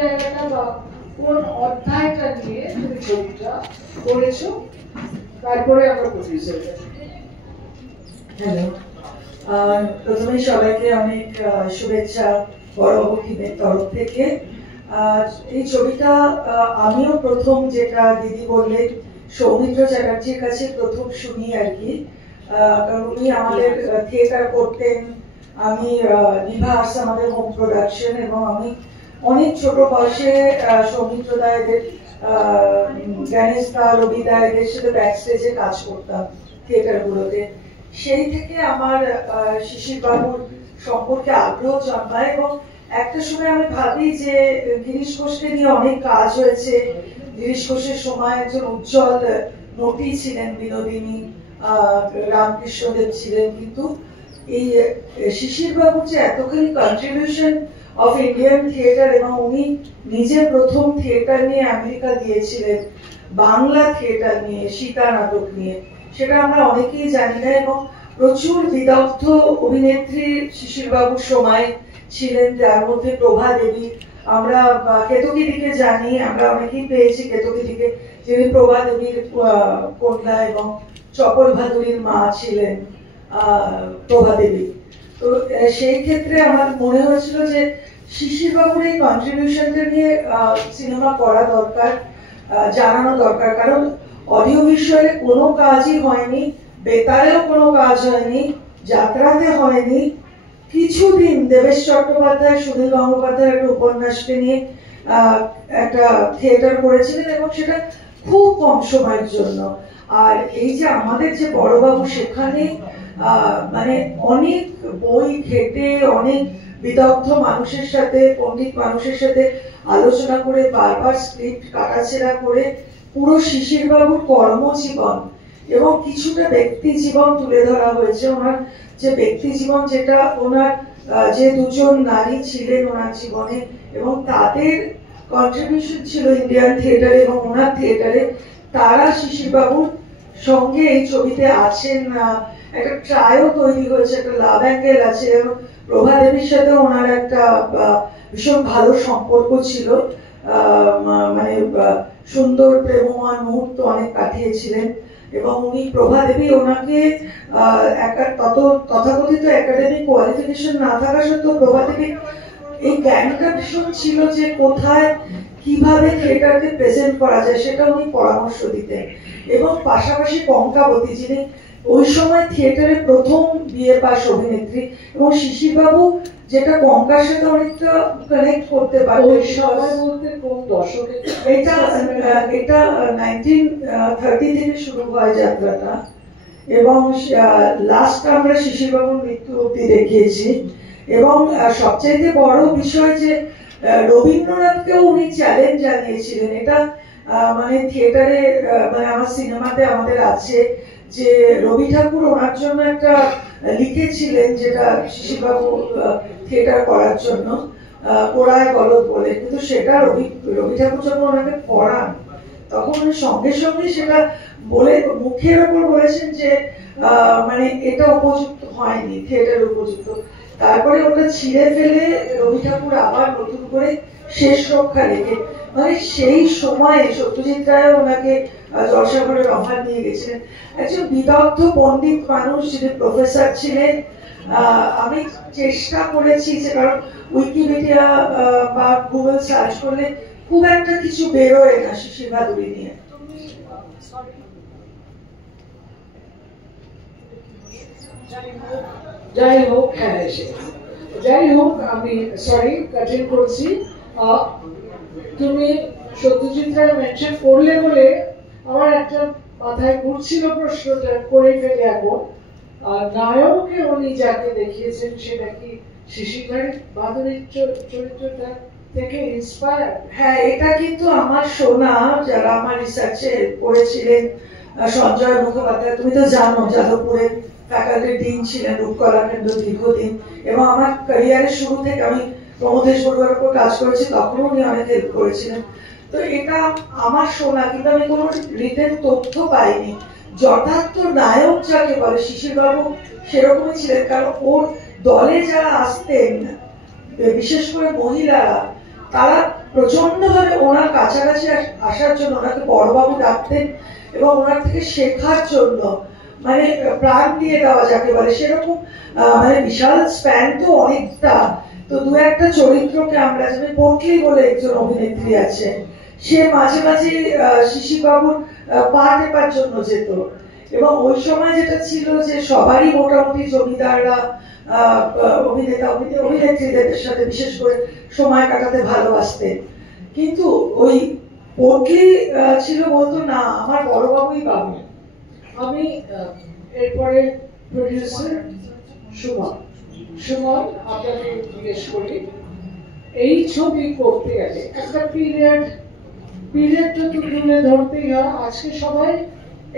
জায়গাটা বা কোন অধ্যায়টা নিয়ে তুমি ছবিটা করেছো, তারপরে আমরা প্রডিউসার। হ্যালো, প্রথমে সবাইকে অনেক শুভেচ্ছা বড়বাবু টিমের তরফ থেকে। এই ছবিটা আমিও প্রথম, যেটা দিদি বললেন, সৌমিত্র চ্যাটার্জির কাছে প্রথম শুনি আর কি। কারণ উনি আমাদের থিয়েটার করতেন, আমি নিভা আর্টস আমাদের হোম প্রোডাকশন, এবং আমি অনেক ছোট বয়সে সৌমিত্র দা এদের, গণেশ দা, রবি দা এদের সাথে ব্যাক স্টেজে কাজ করতাম থিয়েটারগুলোতে। সেই থেকে আমার শিশির বাবুর সম্পর্কে আগ্রহ জন্মায়, এবং একটা সময় আমি ভাবি যে গিরিশ ঘোষকে নিয়ে অনেক কাজ হয়েছে। গিরিশ ঘোষের সময় একজন উজ্জ্বল নটি ছিলেন বিনোদিনী, রামকৃষ্ণদেব ছিলেন, কিন্তু এই শিশির বাবুর যে এতখানি কন্ট্রিবিউশন অফ ইন্ডিয়ান থিয়েটার, এবং উনি নিজে প্রথম থিয়েটার নিয়ে আমেরিকা দিয়েছিলেন, বাংলা থিয়েটার নিয়ে, সীতা নাটক নিয়ে, সেটা আমরা অনেকেই জানি না। এবং প্রচুর বিদগ্ধ অভিনেত্রী শিশির বাবুর সময় ছিলেন, যার মধ্যে প্রভা দেবী, আমরা কেতকীদিকে জানি, আমরা অনেকেই পেয়েছি কেতকীদিকে, যিনি প্রভা দেবীর কন্যা এবং চপল ভাদুরীর মা ছিলেন প্রভা দেবী। তো সেই ক্ষেত্রে আমার মনে হয়েছিল যে শিশির বাবুর এই কন্ট্রিবিউশনটা নিয়ে সিনেমা করা দরকার, জানানো দরকার। কারণ অডিও ভিজুয়ালে কোনো কাজই হয়নি, বেতারেও কোনো কাজ হয়নি, যাত্রাতে হয়নি। কিছুদিন দেবেশ চট্টোপাধ্যায়, সুনীল গঙ্গোপাধ্যায়ের একটা উপন্যাসকে নিয়ে একটা থিয়েটার করেছিলেন, এবং সেটা খুব কম সময়ের জন্য। আর এই যে আমাদের যে বড়বাবু, সেখানে মানে অনেক বই ঘেটে, অনেক বিদগ্ধ মানুষের সাথে, পণ্ডিত মানুষের সাথে আলোচনা করে, বারবার স্ক্রিপ্ট কাটাছেড়া করে পুরো শিশির বাবুর কর্মজীবন এবং কিছুটা ব্যক্তি জীবন তুলে ধরা হয়েছে। ওনার যে ব্যক্তি জীবন, যেটা ওনার যে দুজন নারী ছিলেন ওনার জীবনে, এবং তাদের কন্ট্রিবিউশন ছিল ইন্ডিয়ান থিয়েটারে এবং ওনার থিয়েটারে, তারা শিশির বাবুর সঙ্গে এই ছবিতে আছেন। একটা ট্রায়ও তৈরি হয়েছে, একটা লাভ অ্যাঙ্গেল আছে, এবং প্রভা দেবীর সাথে ওনার একটা ভীষণ ভালো সম্পর্ক ছিল, মানে সুন্দর প্রেমময় মুহূর্ত অনেক কাটিয়েছিলেন। এবং উনি, প্রভা দেবী, ওনাকে তথাকথিত একাডেমিক কোয়ালিফিকেশন না থাকা সত্ত্বেও প্রভা দেবী এই জ্ঞানটা ভীষণ ছিল যে কোথায় কিভাবে থিয়েটারকে প্রেজেন্ট করা যায়, সেটা উনি পরামর্শ দিতেন। এবং পাশাপাশি কঙ্কাবতী, যিনি ওই সময় থিয়েটারে প্রথম বিয়ে পাশ অভিনেত্রী, এবং শিশির বাবু যেটা কঙ্কার সাথে অনেকটা কানেক্ট করতে পারে। ওই সময় বলতে কোন দশকে? এটা 1930 থেকে শুরু হয় যাত্রাটা, এবং লাস্ট আমরা শিশির বাবুর মৃত্যু অব্দি দেখিয়েছি। এবং সবচেয়ে বড় বিষয় যে রবীন্দ্রনাথকেও উনি চ্যালেঞ্জ জানিয়েছিলেন। এটা মানে থিয়েটারে, মানে আমার সিনেমাতে আমাদের আছে যে রবি ঠাকুর ওনার জন্য একটা লিখেছিলেন, যেটা শিশির বাবু থিয়েটার করার জন্য, কোড়ায় গলদ বলে, কিন্তু সেটা রবি ঠাকুর যখন ওনাকে পড়ান, তখন উনি সঙ্গে সঙ্গে সেটা বলে মুখের ওপর বলেছেন যে মানে এটা উপযুক্ত হয়নি, থিয়েটার উপযুক্ত। তারপরে ওটা ছিঁড়ে ফেলে রবি ঠাকুর আবার নতুন করে শেষ রক্ষা রেখে, মানে সেই সময়ে সত্যজিৎ রায় ওনাকে জলসাঘরের অফার নিয়ে গেছিলেন। একজন বিদগ্ধ পণ্ডিত মানুষ, যিনি প্রফেসর ছিলেন। আমি চেষ্টা করেছি যে, কারণ উইকিপিডিয়া বা গুগল সার্চ করলে খুব একটা কিছু বেরোয় না শিশির ভাদুরী নিয়ে। যাই হোক, হ্যাঁ, যাই হোক, আমি সরি কাটিং করছি। তুমি সত্যজিৎ রায় মেনশন করলে বলে আমার একটা মাথায় ঘুরছিল প্রশ্নটা, করে ফেলে এখন। নায়ককে উনি যাকে দেখিয়েছেন, সেটা কি শিশির ভাদুরীর চরিত্রটা থেকে ইন্সপায়ার? হ্যাঁ, এটা কিন্তু আমার শোনা, যারা আমার রিসার্চে করেছিলেন, সঞ্জয় মুখোপাধ্যায়, তুমি তো জানো যাদবপুরের ফ্যাকাল্টি ডিন ছিলেন রূপকলা কেন্দ্র দীর্ঘদিন, এবং আমার ক্যারিয়ারের শুরু থেকে আমি প্রমোদেশ বড়ুয়ার উপর কাজ করেছি, তখন উনি অনেক হেল্প করেছিলেন। তো এটা আমার শোনা, কিন্তু আমি কোনো রিটেন তথ্য পাইনি। যথার্থ নায়ক যাকে বলে শিশির বাবু সেরকমই ছিলেন, কারণ ওর দলে যারা আসতেন, বিশেষ করে মহিলারা, তারা প্রচন্ড ভাবে ওনার কাছাকাছি আসার জন্য ওনাকে বড়বাবু ডাকতেন এবং ওনার থেকে শেখার জন্য মানে প্রাণ দিয়ে দেওয়া যাকে বলে সেরকম মানে বিশাল স্প্যান তো অনেকটা। তো দু একটা চরিত্রকে আমরা যেমন পটলি বলে একজন অভিনেত্রী আছে, সে মাঝে মাঝে শিশির বাবুর পা টেপার জন্য যেত এবং ওই সময় যেটা ছিল যে সবারই মোটামুটি জমিদাররা অভিনেত্রীদের সাথে বিশেষ করে সময় কাটাতে ভালোবাসতেন, কিন্তু ওই পটলি ছিল বলতো না আমার বড়বাবুই বাবু। আমি এরপরে প্রডিউসার সুমন আপনাকে জিজ্ঞেস করি, এই ছবি করতে গেলে একটা পিরিয়ডটা তো তুলে ধরতেই হয়। আজকে সবাই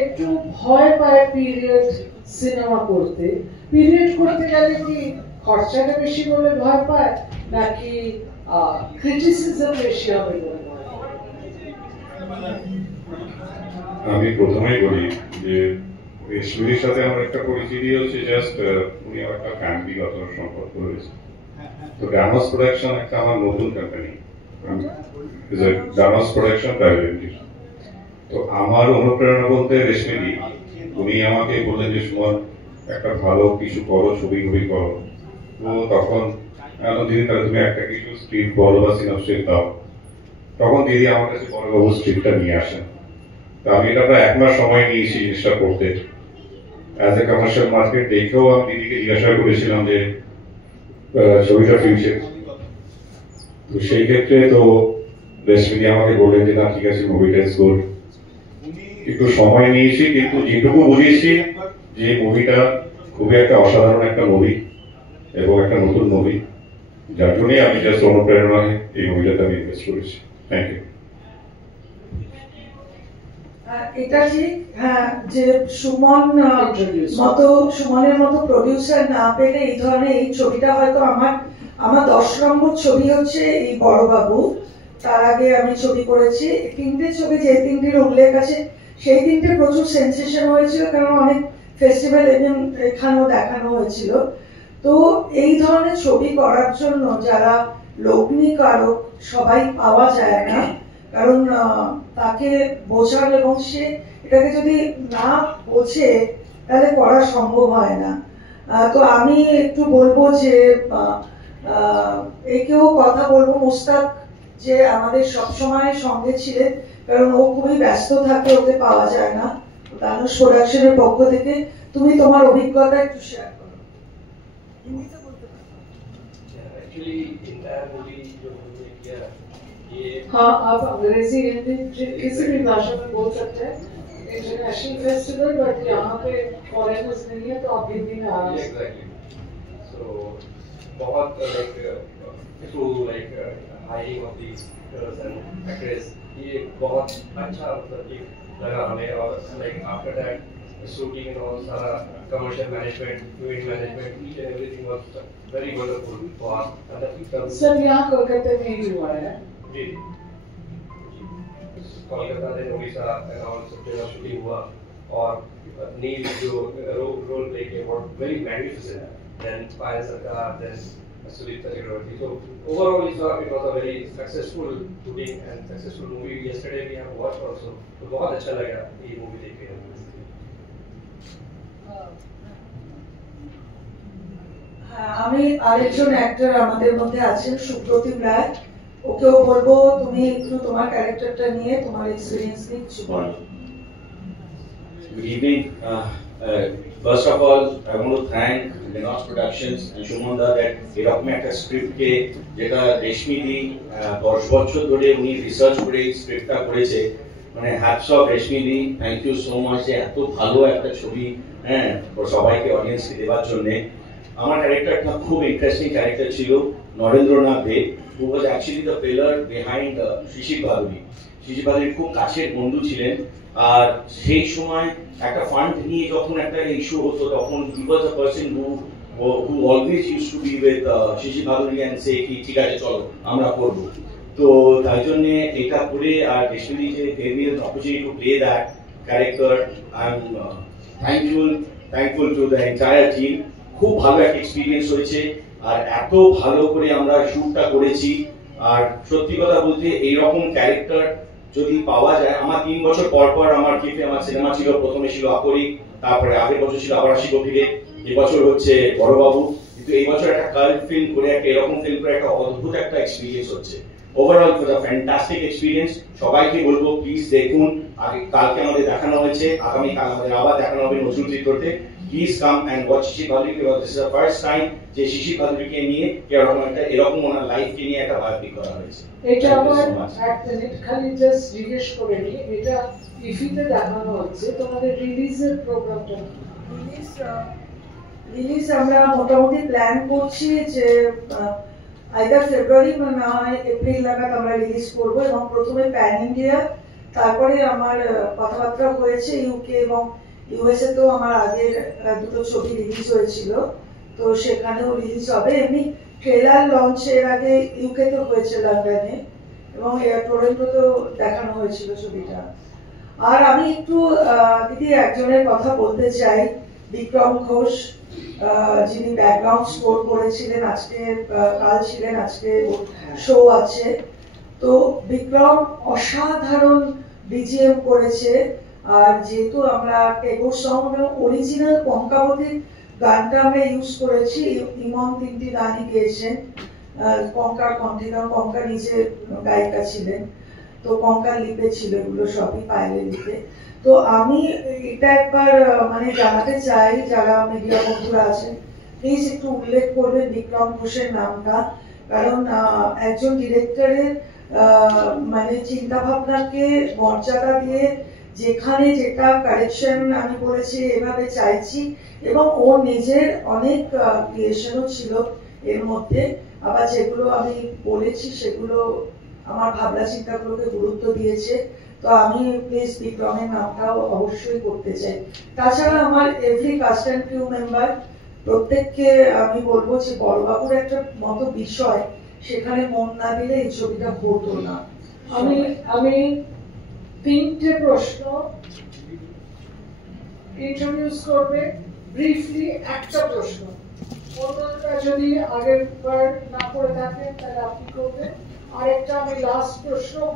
একটু ভয় পায় পিরিয়ড সিনেমা করতে। পিরিয়ড করতে গেলে কি খরচাটা বেশি বলে ভয় পায় নাকি ক্রিটিসিজম বেশি হবে বলে ভয় পায়? আমি প্রথমেই বলি যে রেশমির সাথে আমার একটা পরিচিতি হচ্ছে জাস্ট উনি আমার একটা ফ্যামিলিগত সম্পর্ক রয়েছে। তো ডামাস প্রোডাকশন একটা আমার নতুন কোম্পানি, ডামাস প্রোডাকশন প্রাইভেট লিমিটেড। তো আমার অনুপ্রেরণা বলতে রেশমিদি, উনি আমাকে বললেন যে সুমন একটা ভালো কিছু করো, ছবি করো। তো তখন দিদি তাহলে তুমি একটা কিছু স্ক্রিপ্ট বলো বা সিনাপসিস দাও। তখন দিদি আমার কাছে বড়বাবু স্ক্রিপ্টটা নিয়ে আসেন। তো আমি এটা প্রায় 1 মাস সময় নিয়েছি জিনিসটা করতে। অ্যাজ এ কমার্শিয়াল মার্কেট দেখেও আমি দিদিকে জিজ্ঞাসা করেছিলাম যে ছবিটা ফিউচার। তো সেই ক্ষেত্রে তো রেশমিদি আমাকে বললেন যে না ঠিক আছে, মুভিটা ইজ গুড। একটু সময় নিয়েছি, কিন্তু যেটুকু বুঝিয়েছি যে মুভিটা খুবই একটা অসাধারণ একটা মুভি এবং একটা নতুন মুভি, যার জন্যই আমি জাস্ট অনুপ্রেরণায় এই মুভিটাতে আমি ইনভেস্ট করেছি। Thank you. এটা ঠিক, হ্যাঁ, যে সুমনের মতো প্রডিউসার না পেলে এই ধরনের এই ছবিটা হয়তো আমার 10 নম্বর ছবি হচ্ছে এই বড়বাবু। তার আগে আমি ছবি করেছি 3টে ছবি, যে 3টির উল্লেখ আছে সেই 3টে প্রচুর সেন্সেশন হয়েছিল, কারণ অনেক ফেস্টিভ্যাল এখানেও দেখানো হয়েছিল। তো এই ধরনের ছবি করার জন্য যারা লগ্নিকারক সবাই পাওয়া যায় না, কারণ তাকে বোঝার এবং সে এটাকে যদি না বোঝে তাহলে করা সম্ভব হয় না। তো আমি একটু বলবো যে একেও কথা বলবো, মুস্তাক যে আমাদের সবসময় সঙ্গে ছিলেন, কারণ ও খুবই ব্যস্ত থাকে, ওকে পাওয়া যায় না। দানুষ প্রোডাকশনের পক্ষ থেকে তুমি তোমার অভিজ্ঞতা একটু শেয়ার করো। हाँ, आप अंग्रेजी हिंदी किसी भी भाषा में बोल सकते हैं। इंटरनेशनल फेस्टिवल, बट यहाँ पे फॉरेनर्स नहीं है तो आप हिंदी में आ रहे हैं। So बहुत like hiring of these actors and actresses, ये बहुत अच्छा मतलब कि लगा हमें। और like after that shooting and all, सारा commercial management, event management, each and everything was very wonderful for us. And the film सब यहाँ कोलकाता में ही हुआ है। जी, कोलकाता से ओडिशा and all सब जगह शूटिंग हुआ। और नील जो रोल प्ले किया बहुत very magnificent, then पायल सरकार, then Sudipta Chakraborty. So overall it was a very successful shooting and successful movie. Yesterday we have watched also, तो बहुत अच्छा लगा ये मूवी देख के। আমি আরেকজন অ্যাক্টর আমাদের মধ্যে আছেন, সুপ্রতিম রায়। ওকেও বলবো তুমি একটু তোমার ক্যারেক্টারটা নিয়ে তোমার এক্সপেরিয়েন্স নিয়ে কিছু বলো। Good evening. First of all, I want to thank Lenos Productions and Shumanda that এরকম একটা স্ক্রিপ্টকে, যেটা রেশমি দি 10 বছর ধরে উনি রিসার্চ করে এই স্ক্রিপ্টটা করেছে, মানে hats off Reshmi di, thank you so much. এত ভালো একটা ছবি সবাইকে অডিয়েন্সকে দেওয়ার জন্য। আমার ক্যারেক্টারটা খুব ইন্টারেস্টিং ক্যারেক্টার ছিল, নরেন্দ্রনাথ দে, who was actually the pillar behind শিশির ভাদুরী। শিশির ভাদুরী খুব কাছের বন্ধু ছিলেন। আর সেই সময় একটা ফান্ড নিয়ে যখন একটা ইস্যু হতো, তখন he was a person who always used to be with Shishir Bhaduri and say কি ঠিক আছে চলো আমরা করব। তো তাই জন্য এটা করে, আর রেশমি যে gave me an opportunity to play that character, I am thankful to the entire team. খুব ভালো একটা এক্সপিরিয়েন্স হয়েছে। আর এত ভালো করে আমরা শুটটা করেছি, আর সত্যি কথা বলতে এইরকম ক্যারেক্টার যদি পাওয়া যায়, আমার 3 বছর পর পর আমার কেফে আমার সিনেমা ছিল, প্রথমে ছিল আকরিক, তারপরে আগের বছর ছিল আবারাশি গভীরে, এবছর হচ্ছে বড়বাবু, কিন্তু এই বছর একটা কাল্ট ফিল্ম করে একটা এরকম ফিল্ম করে একটা অদ্ভুত একটা এক্সপিরিয়েন্স হচ্ছে। Overall for the fantastic experience. সবাইকে বলবো প্লিজ দেখুন, আগে কালকে আমাদের দেখানো হয়েছে, আগামীকাল আমাদের আবার দেখানো হবে নজরুল চিত্রতে। Please come and watch Sisir Bhaduri, because this is the first time যে শিশির ভাদুড়িকে নিয়ে এরকম ওনার লাইফকে নিয়ে একটা বায়োপিক করা হয়েছে। এটা আমার এক মিনিট খালি জাস্ট জিজ্ঞেস করে নি, এটা ইফিতে দেখানো হচ্ছে, তোমাদের রিলিজের প্রোগ্রামটা রিলিজ আমরা মোটামুটি প্ল্যান করছি যে আইদার ফেব্রুয়ারি বা না হয় এপ্রিল নাগাদ আমরা রিলিজ করবো, এবং প্রথমে প্যান ইন্ডিয়া, তারপরে আমার কথাবার্তা হয়েছে ইউকে এবং ইউএসএ তো আমার আগের দুটো ছবি রিলিজ হয়েছিল, তো সেখানেও রিলিজ হবে। এমনি ট্রেলার লঞ্চের আগে ইউকে তো হয়েছে লন্ডনে, এবং টরন্টোতেও দেখানো হয়েছিল ছবিটা। আর আমি একটু দিদি একজনের কথা বলতে চাই, বিক্রম ঘোষ, যিনি ব্যাকগ্রাউন্ড স্কোর করেছিলেন, আজকে কাল ছিলেন, আজকে শো আছে। তো বিক্রম অসাধারণ বিজিএম করেছে। আর যেহেতু আমরা টেগোর সং অরিজিনাল কঙ্কাবতীর গানটা আমরা ইউজ করেছি, ইমন 3টি গানই গেয়েছেন কঙ্কার কণ্ঠে, কারণ কঙ্কা নিজে গায়িকা ছিলেন, তো কঙ্কার লিপে ছিল এগুলো সবই, পায়েলের লিপে। তো আমি এটা একবার মানে জানাতে চাই, যারা মিডিয়া বন্ধুরা আছেন প্লিজ একটু উল্লেখ করবেন বিক্রম ঘোষের নামটা, কারণ একজন ডিরেক্টরের মানে চিন্তা ভাবনাকে মর্যাদা দিয়ে যেখানে যেটা কারেকশন আমি বলেছি এভাবে চাইছি, এবং ওর নিজের অনেক ক্রিয়েশনও ছিল এর মধ্যে, আবার যেগুলো আমি বলেছি সেগুলো আমার ভাবনা চিন্তাগুলোকে গুরুত্ব দিয়েছে। তো আমি প্লিজ বিক্রমের নামটাও অবশ্যই করতে চাই। তাছাড়া আমার every cast and crew member প্রত্যেককে আমি বলবো যে বড়বাবুর একটা মতো বিষয়, সেখানে মন না দিলে এই ছবিটা হতো না। আমি 3টে প্রশ্ন ইন্ট্রোডিউস করবে, ব্রিফলি একটা প্রশ্ন, অন্যটা যদি আগের বার না করে থাকেন তাহলে আপনি করবেন, আরেকটা আমি লাস্ট প্রশ্ন